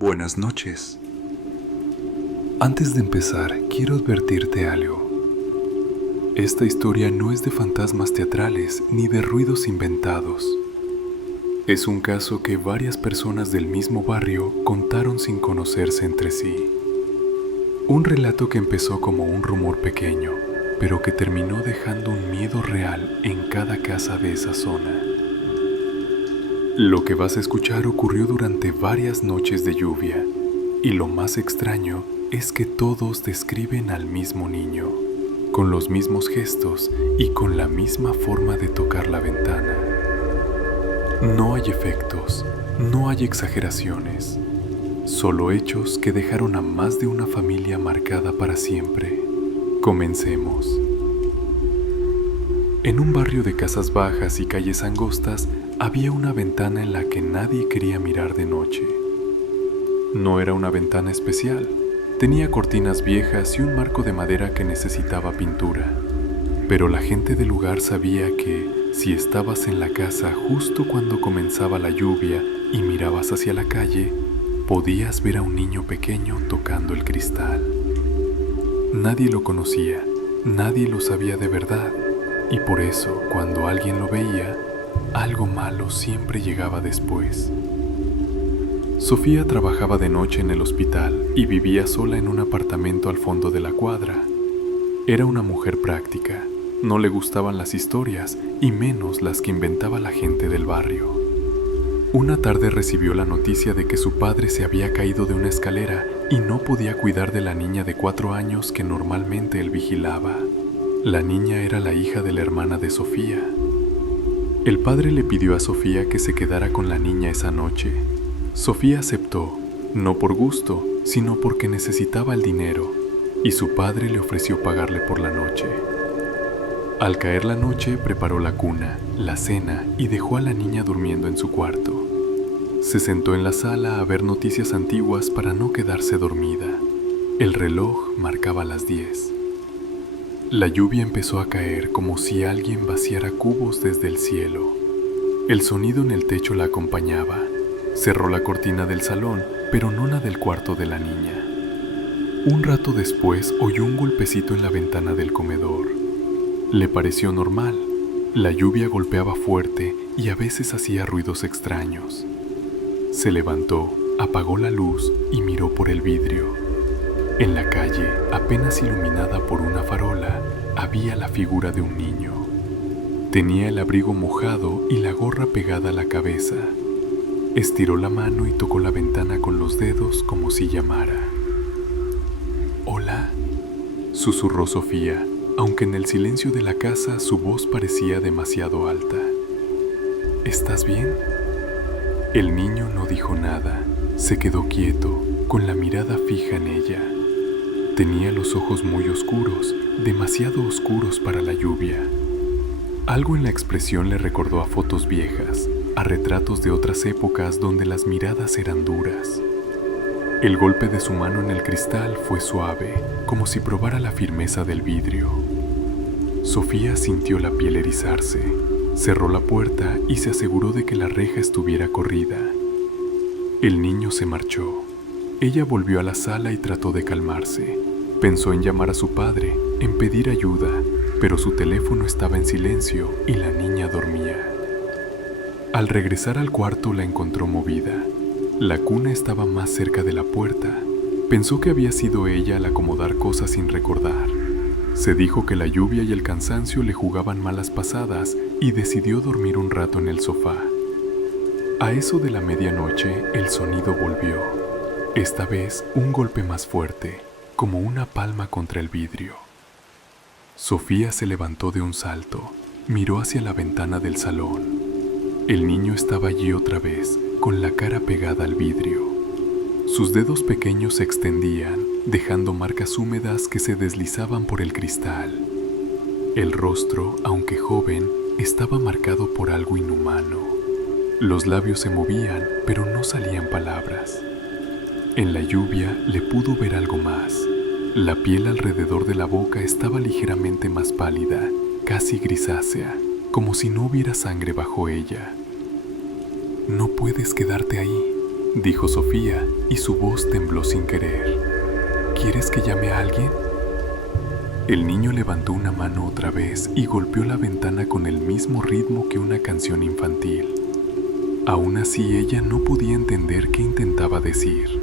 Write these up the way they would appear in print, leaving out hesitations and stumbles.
Buenas noches. Antes de empezar, quiero advertirte algo. Esta historia no es de fantasmas teatrales ni de ruidos inventados. Es un caso que varias personas del mismo barrio contaron sin conocerse entre sí. Un relato que empezó como un rumor pequeño, pero que terminó dejando un miedo real en cada casa de esa zona. Lo que vas a escuchar ocurrió durante varias noches de lluvia, y lo más extraño es que todos describen al mismo niño, con los mismos gestos y con la misma forma de tocar la ventana. No hay efectos, no hay exageraciones, solo hechos que dejaron a más de una familia marcada para siempre. Comencemos. En un barrio de casas bajas y calles angostas había una ventana en la que nadie quería mirar de noche. No era una ventana especial, tenía cortinas viejas y un marco de madera que necesitaba pintura, pero la gente del lugar sabía que si estabas en la casa justo cuando comenzaba la lluvia y mirabas hacia la calle, podías ver a un niño pequeño tocando el cristal. Nadie lo conocía, nadie lo sabía de verdad, y por eso, cuando alguien lo veía, algo malo siempre llegaba después. Sofía trabajaba de noche en el hospital y vivía sola en un apartamento al fondo de la cuadra. Era una mujer práctica, no le gustaban las historias y menos las que inventaba la gente del barrio. Una tarde recibió la noticia de que su padre se había caído de una escalera y no podía cuidar de la niña de 4 años que normalmente él vigilaba. La niña era la hija de la hermana de Sofía. El padre le pidió a Sofía que se quedara con la niña esa noche. Sofía aceptó, no por gusto, sino porque necesitaba el dinero, y su padre le ofreció pagarle por la noche. Al caer la noche, preparó la cuna, la cena y dejó a la niña durmiendo en su cuarto. Se sentó en la sala a ver noticias antiguas para no quedarse dormida. El reloj marcaba las 10. La lluvia empezó a caer como si alguien vaciara cubos desde el cielo. El sonido en el techo la acompañaba. Cerró la cortina del salón, pero no la del cuarto de la niña. Un rato después oyó un golpecito en la ventana del comedor. Le pareció normal. La lluvia golpeaba fuerte y a veces hacía ruidos extraños. Se levantó, apagó la luz y miró por el vidrio. En la calle, apenas iluminada por una farola, había la figura de un niño. Tenía el abrigo mojado y la gorra pegada a la cabeza. Estiró la mano y tocó la ventana con los dedos como si llamara. «Hola», susurró Sofía, aunque en el silencio de la casa su voz parecía demasiado alta. «¿Estás bien?». El niño no dijo nada, se quedó quieto, con la mirada fija en ella. Tenía los ojos muy oscuros, demasiado oscuros para la lluvia. Algo en la expresión le recordó a fotos viejas, a retratos de otras épocas donde las miradas eran duras. El golpe de su mano en el cristal fue suave, como si probara la firmeza del vidrio. Sofía sintió la piel erizarse, cerró la puerta y se aseguró de que la reja estuviera corrida. El niño se marchó. Ella volvió a la sala y trató de calmarse. Pensó en llamar a su padre, en pedir ayuda, pero su teléfono estaba en silencio y la niña dormía. Al regresar al cuarto la encontró movida. La cuna estaba más cerca de la puerta. Pensó que había sido ella al acomodar cosas sin recordar. Se dijo que la lluvia y el cansancio le jugaban malas pasadas y decidió dormir un rato en el sofá. A eso de la medianoche el sonido volvió. Esta vez un golpe más fuerte, como una palma contra el vidrio. Sofía se levantó de un salto, miró hacia la ventana del salón. El niño estaba allí otra vez, con la cara pegada al vidrio. Sus dedos pequeños se extendían, dejando marcas húmedas que se deslizaban por el cristal. El rostro, aunque joven, estaba marcado por algo inhumano. Los labios se movían, pero no salían palabras. En la lluvia le pudo ver algo más. La piel alrededor de la boca estaba ligeramente más pálida, casi grisácea, como si no hubiera sangre bajo ella. «No puedes quedarte ahí», dijo Sofía y su voz tembló sin querer. ¿Quieres que llame a alguien? El niño levantó una mano otra vez y golpeó la ventana con el mismo ritmo que una canción infantil. Aún así, ella no podía entender qué intentaba decir.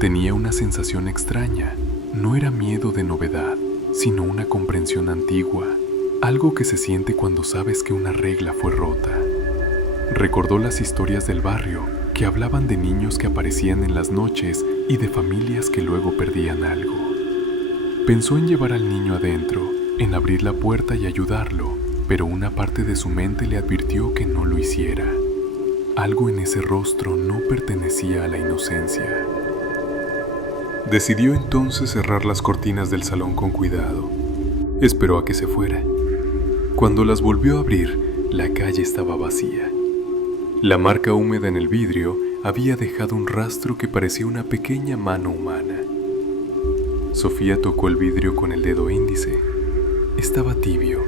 Tenía una sensación extraña. No era miedo de novedad, sino una comprensión antigua, algo que se siente cuando sabes que una regla fue rota. Recordó las historias del barrio, que hablaban de niños que aparecían en las noches y de familias que luego perdían algo. Pensó en llevar al niño adentro, en abrir la puerta y ayudarlo, pero una parte de su mente le advirtió que no lo hiciera. Algo en ese rostro no pertenecía a la inocencia. Decidió entonces cerrar las cortinas del salón con cuidado. Esperó a que se fuera. Cuando las volvió a abrir, la calle estaba vacía. La marca húmeda en el vidrio había dejado un rastro que parecía una pequeña mano humana. Sofía tocó el vidrio con el dedo índice. Estaba tibio,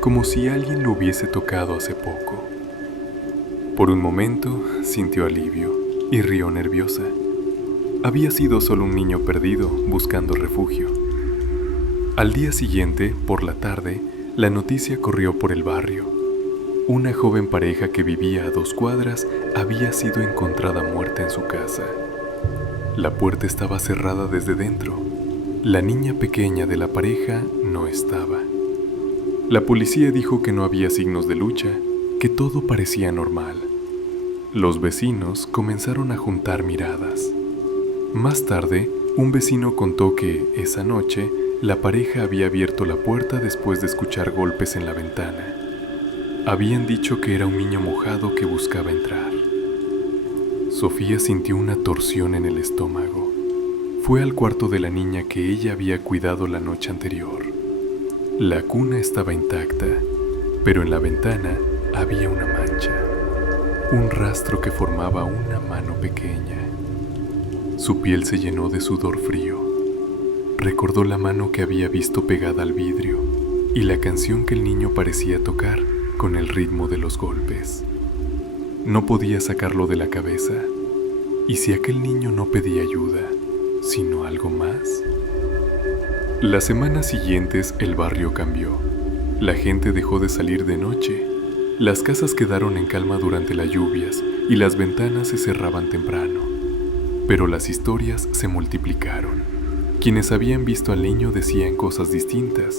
como si alguien lo hubiese tocado hace poco. Por un momento sintió alivio y rió nerviosa. Había sido solo un niño perdido buscando refugio. Al día siguiente, por la tarde, la noticia corrió por el barrio. Una joven pareja que vivía a 2 cuadras había sido encontrada muerta en su casa. La puerta estaba cerrada desde dentro. La niña pequeña de la pareja no estaba. La policía dijo que no había signos de lucha, que todo parecía normal. Los vecinos comenzaron a juntar miradas. Más tarde, un vecino contó que, esa noche, la pareja había abierto la puerta después de escuchar golpes en la ventana. Habían dicho que era un niño mojado que buscaba entrar. Sofía sintió una torsión en el estómago. Fue al cuarto de la niña que ella había cuidado la noche anterior. La cuna estaba intacta, pero en la ventana había una mancha, un rastro que formaba una mano pequeña. Su piel se llenó de sudor frío. Recordó la mano que había visto pegada al vidrio y la canción que el niño parecía tocar con el ritmo de los golpes. No podía sacarlo de la cabeza. ¿Y si aquel niño no pedía ayuda, sino algo más? Las semanas siguientes el barrio cambió. La gente dejó de salir de noche. Las casas quedaron en calma durante las lluvias y las ventanas se cerraban temprano. Pero las historias se multiplicaron. Quienes habían visto al niño decían cosas distintas.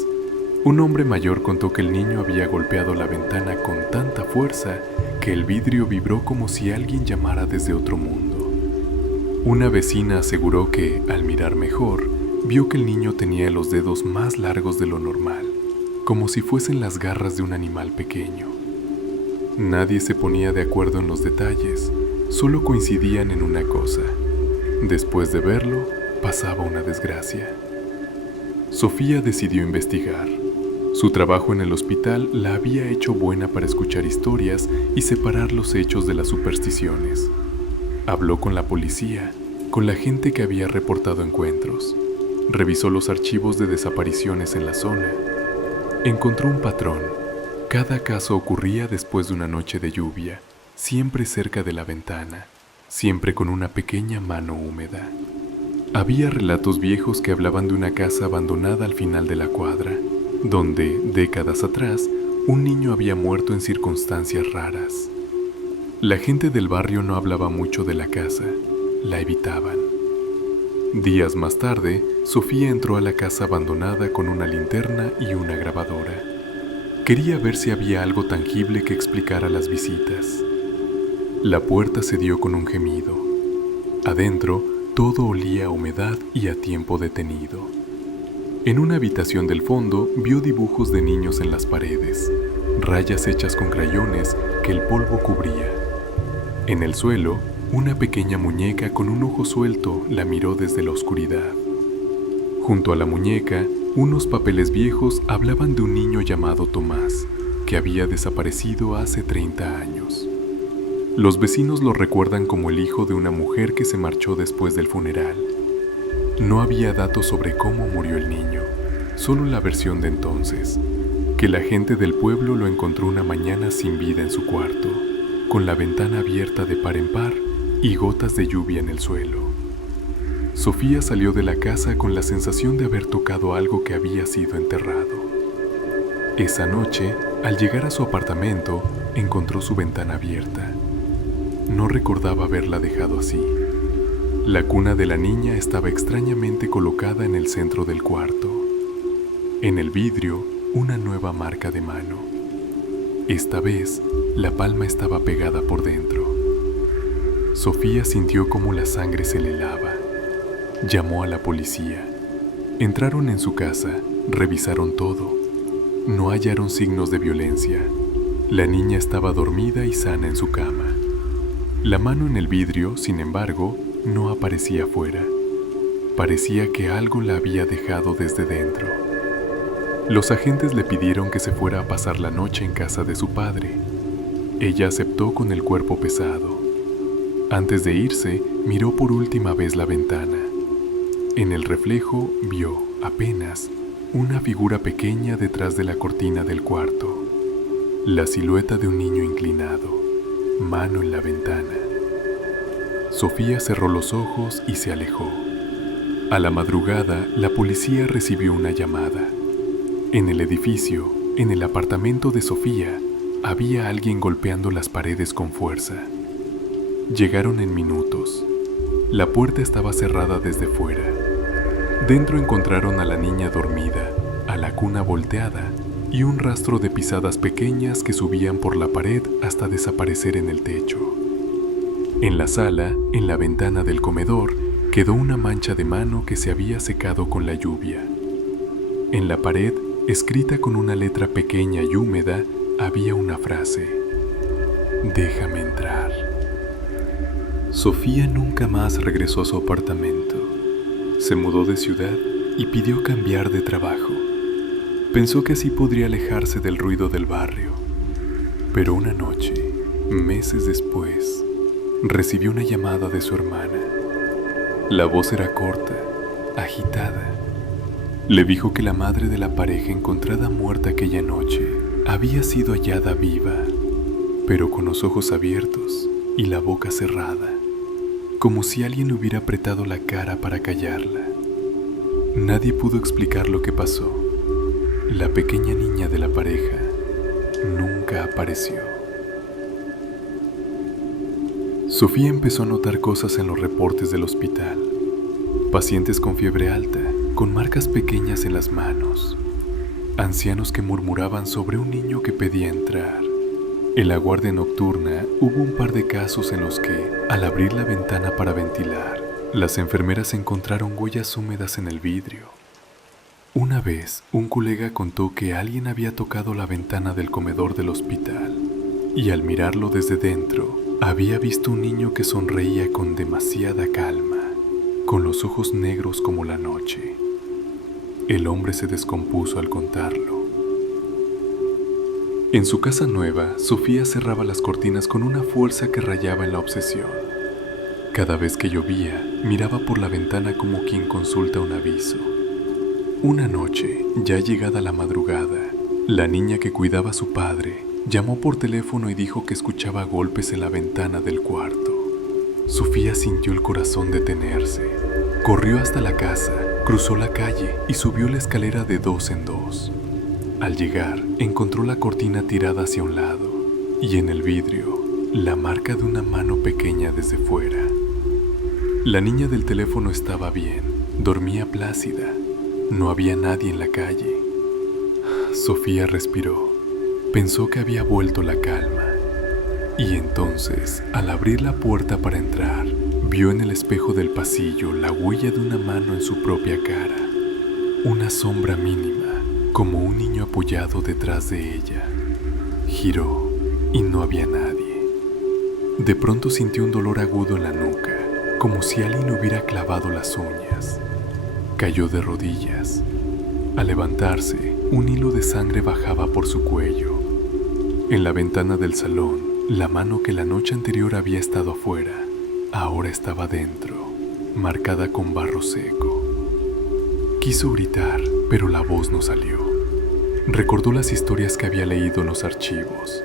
Un hombre mayor contó que el niño había golpeado la ventana con tanta fuerza que el vidrio vibró como si alguien llamara desde otro mundo. Una vecina aseguró que, al mirar mejor, vio que el niño tenía los dedos más largos de lo normal, como si fuesen las garras de un animal pequeño. Nadie se ponía de acuerdo en los detalles, solo coincidían en una cosa. Después de verlo, pasaba una desgracia. Sofía decidió investigar. Su trabajo en el hospital la había hecho buena para escuchar historias y separar los hechos de las supersticiones. Habló con la policía, con la gente que había reportado encuentros. Revisó los archivos de desapariciones en la zona. Encontró un patrón. Cada caso ocurría después de una noche de lluvia, siempre cerca de la ventana, siempre con una pequeña mano húmeda. Había relatos viejos que hablaban de una casa abandonada al final de la cuadra, donde, décadas atrás, un niño había muerto en circunstancias raras. La gente del barrio no hablaba mucho de la casa, la evitaban. Días más tarde, Sofía entró a la casa abandonada con una linterna y una grabadora. Quería ver si había algo tangible que explicara las visitas. La puerta se dio con un gemido. Adentro, todo olía a humedad y a tiempo detenido. En una habitación del fondo, vio dibujos de niños en las paredes, rayas hechas con crayones que el polvo cubría. En el suelo, una pequeña muñeca con un ojo suelto la miró desde la oscuridad. Junto a la muñeca, unos papeles viejos hablaban de un niño llamado Tomás, que había desaparecido hace 30 años. Los vecinos lo recuerdan como el hijo de una mujer que se marchó después del funeral. No había datos sobre cómo murió el niño, solo la versión de entonces, que la gente del pueblo lo encontró una mañana sin vida en su cuarto, con la ventana abierta de par en par y gotas de lluvia en el suelo. Sofía salió de la casa con la sensación de haber tocado algo que había sido enterrado. Esa noche, al llegar a su apartamento, encontró su ventana abierta. No recordaba haberla dejado así. La cuna de la niña estaba extrañamente colocada en el centro del cuarto. En el vidrio, una nueva marca de mano. Esta vez, la palma estaba pegada por dentro. Sofía sintió cómo la sangre se le helaba. Llamó a la policía. Entraron en su casa, revisaron todo. No hallaron signos de violencia. La niña estaba dormida y sana en su cama. La mano en el vidrio, sin embargo, no aparecía afuera. Parecía que algo la había dejado desde dentro. Los agentes le pidieron que se fuera a pasar la noche en casa de su padre. Ella aceptó con el cuerpo pesado. Antes de irse, miró por última vez la ventana. En el reflejo vio, apenas, una figura pequeña detrás de la cortina del cuarto. La silueta de un niño inclinado, mano en la ventana. Sofía cerró los ojos y se alejó. A la madrugada, la policía recibió una llamada. En el edificio, en el apartamento de Sofía, había alguien golpeando las paredes con fuerza. Llegaron en minutos. La puerta estaba cerrada desde fuera. Dentro encontraron a la niña dormida, a la cuna volteada y un rastro de pisadas pequeñas que subían por la pared hasta desaparecer en el techo. En la sala, en la ventana del comedor, quedó una mancha de mano que se había secado con la lluvia. En la pared, escrita con una letra pequeña y húmeda, había una frase: «Déjame entrar». Sofía nunca más regresó a su apartamento. Se mudó de ciudad y pidió cambiar de trabajo. Pensó que así podría alejarse del ruido del barrio. Pero una noche, meses después, recibió una llamada de su hermana. La voz era corta, agitada. Le dijo que la madre de la pareja encontrada muerta aquella noche había sido hallada viva, pero con los ojos abiertos y la boca cerrada, como si alguien le hubiera apretado la cara para callarla. Nadie pudo explicar lo que pasó. La pequeña niña de la pareja nunca apareció. Sofía empezó a notar cosas en los reportes del hospital. Pacientes con fiebre alta, con marcas pequeñas en las manos. Ancianos que murmuraban sobre un niño que pedía entrar. En la guardia nocturna hubo un par de casos en los que, al abrir la ventana para ventilar, las enfermeras encontraron huellas húmedas en el vidrio. Una vez, un colega contó que alguien había tocado la ventana del comedor del hospital y al mirarlo desde dentro, había visto un niño que sonreía con demasiada calma, con los ojos negros como la noche. El hombre se descompuso al contarlo. En su casa nueva, Sofía cerraba las cortinas con una fuerza que rayaba en la obsesión. Cada vez que llovía, miraba por la ventana como quien consulta un aviso. Una noche, ya llegada la madrugada, la niña que cuidaba a su padre llamó por teléfono y dijo que escuchaba golpes en la ventana del cuarto. Sofía sintió el corazón detenerse. Corrió hasta la casa, cruzó la calle y subió la escalera de 2 en 2. Al llegar, encontró la cortina tirada hacia un lado y en el vidrio, la marca de una mano pequeña desde fuera. La niña del teléfono estaba bien, dormía plácida. No había nadie en la calle. Sofía respiró. Pensó que había vuelto la calma. Y entonces, al abrir la puerta para entrar, vio en el espejo del pasillo la huella de una mano en su propia cara. Una sombra mínima, como un niño apoyado detrás de ella. Giró y no había nadie. De pronto sintió un dolor agudo en la nuca, como si alguien hubiera clavado las uñas. Cayó de rodillas. Al levantarse, un hilo de sangre bajaba por su cuello. En la ventana del salón, la mano que la noche anterior había estado afuera, ahora estaba dentro, marcada con barro seco. Quiso gritar, pero la voz no salió. Recordó las historias que había leído en los archivos.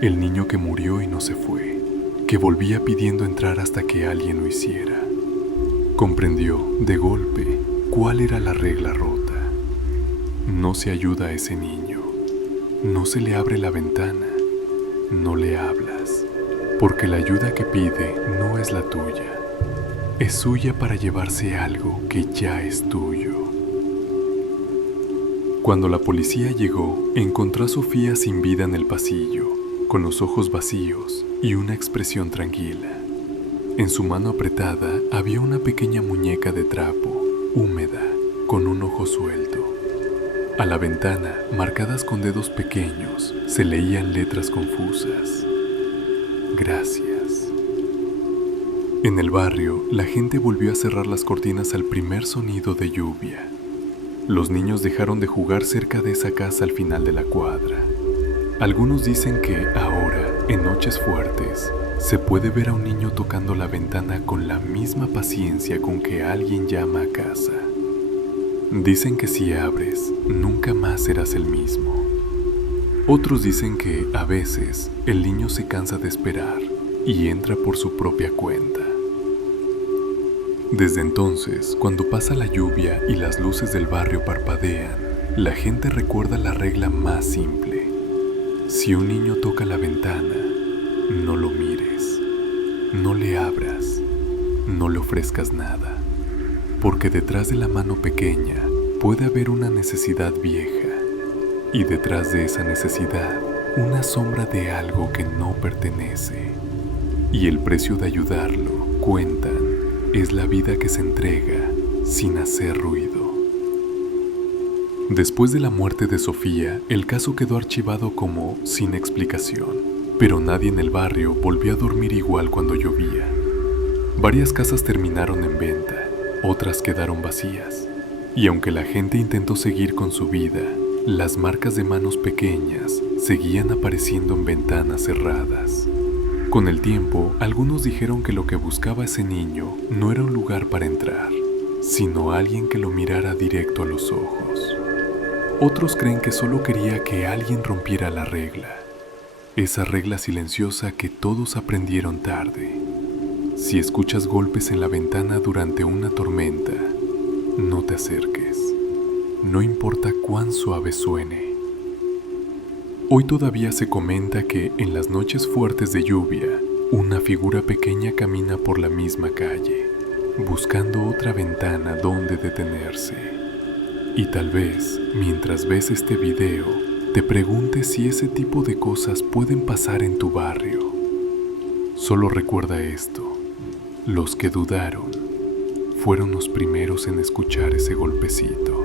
El niño que murió y no se fue, que volvía pidiendo entrar hasta que alguien lo hiciera. Comprendió, de golpe, cuál era la regla rota. No se ayuda a ese niño, no se le abre la ventana, no le hablas, porque la ayuda que pide no es la tuya, es suya para llevarse algo que ya es tuyo. Cuando la policía llegó, encontró a Sofía sin vida en el pasillo, con los ojos vacíos y una expresión tranquila. En su mano apretada había una pequeña muñeca de trapo, húmeda, con un ojo suelto. A la ventana, marcadas con dedos pequeños, se leían letras confusas. Gracias. En el barrio, la gente volvió a cerrar las cortinas al primer sonido de lluvia. Los niños dejaron de jugar cerca de esa casa al final de la cuadra. Algunos dicen que ahora, en noches fuertes, se puede ver a un niño tocando la ventana con la misma paciencia con que alguien llama a casa. Dicen que si abres, nunca más serás el mismo. Otros dicen que, a veces, el niño se cansa de esperar y entra por su propia cuenta. Desde entonces, cuando pasa la lluvia y las luces del barrio parpadean, la gente recuerda la regla más simple. Si un niño toca la ventana, no lo mires, no le abras, no le ofrezcas nada, porque detrás de la mano pequeña puede haber una necesidad vieja, y detrás de esa necesidad, una sombra de algo que no pertenece, y el precio de ayudarlo, cuentan, es la vida que se entrega sin hacer ruido. Después de la muerte de Sofía, el caso quedó archivado como sin explicación, pero nadie en el barrio volvió a dormir igual cuando llovía. Varias casas terminaron en venta, otras quedaron vacías, y aunque la gente intentó seguir con su vida, las marcas de manos pequeñas seguían apareciendo en ventanas cerradas. Con el tiempo, algunos dijeron que lo que buscaba ese niño no era un lugar para entrar, sino alguien que lo mirara directo a los ojos. Otros creen que solo quería que alguien rompiera la regla, esa regla silenciosa que todos aprendieron tarde. Si escuchas golpes en la ventana durante una tormenta, no te acerques, no importa cuán suave suene. Hoy todavía se comenta que en las noches fuertes de lluvia, una figura pequeña camina por la misma calle, buscando otra ventana donde detenerse. Y tal vez, mientras ves este video, te preguntes si ese tipo de cosas pueden pasar en tu barrio. Solo recuerda esto: los que dudaron fueron los primeros en escuchar ese golpecito.